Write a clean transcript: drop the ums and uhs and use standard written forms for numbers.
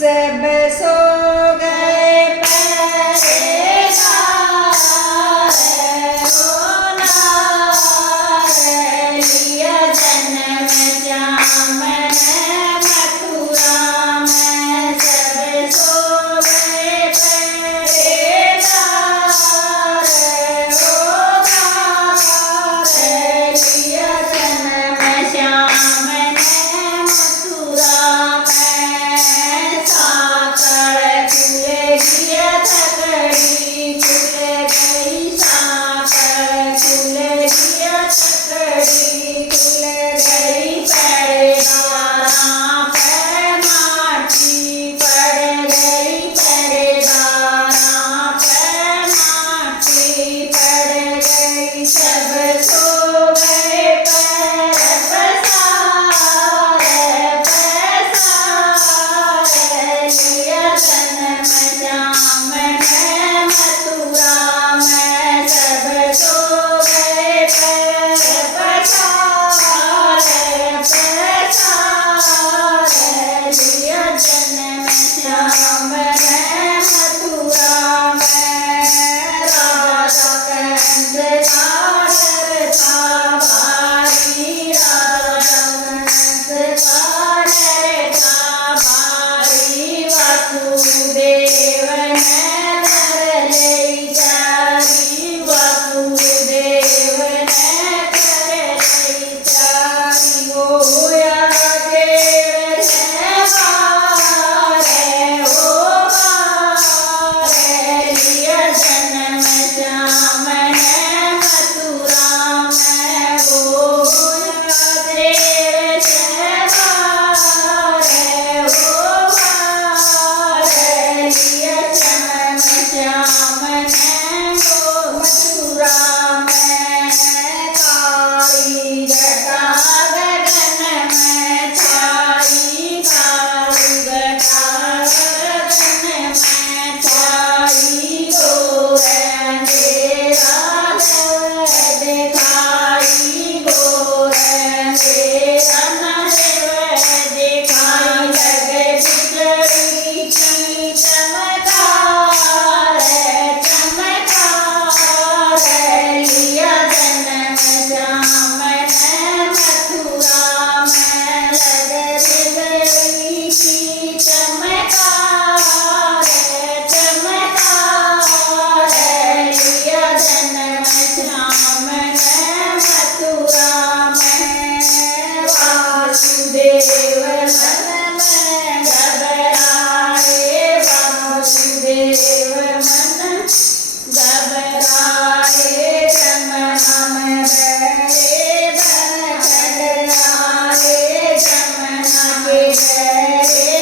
सब सो गए पहरेदार, ओ नार लिया जन्म जामन मथुरा में। सब सो गए पहरेदार, ओ नार लिया जन्म जामन मथुरा में। साकर खुल गया तकड़ी, खुल गई साकर खुल गया तकड़ी, खुल गई पहरेदारां पर माटी, पड़ गई पहरेदारां पर माटी, पड़ गई। सब सो गए पहरेदार, पसार लिया जन्म जामन मथुरा में। सब सो गए पसार, पसार लिया जन्म जामन मथुरा में। राजा कंस का डर था भारी, राजा कंस का डर था भारी। वासुदेव ने धर लई चारी, वासुदेव ने धर लई चारी। होया देव सहवार, ओ बार लिया जन्म जामन मथुरा में। होया देव सहवार, ओ बार लिया जन्म जामन मथुरा में। काली जटा गगन में छाई, काली जटा गगन में छाई। घोर अंधेरा दिखाई, घोर अंधेरा दिखाई। लगे बिजली की चमकार, चमकार लिया जन्म जामन मथुरा में। लगे बिजली की चमकार, चमकार लिया जन्म जामन मथुरा में। वासुदेव मन में घबराए, वासुदेव मन घबराए। जमुना में बैठे धन चढ़ाए, जमुना के बैठे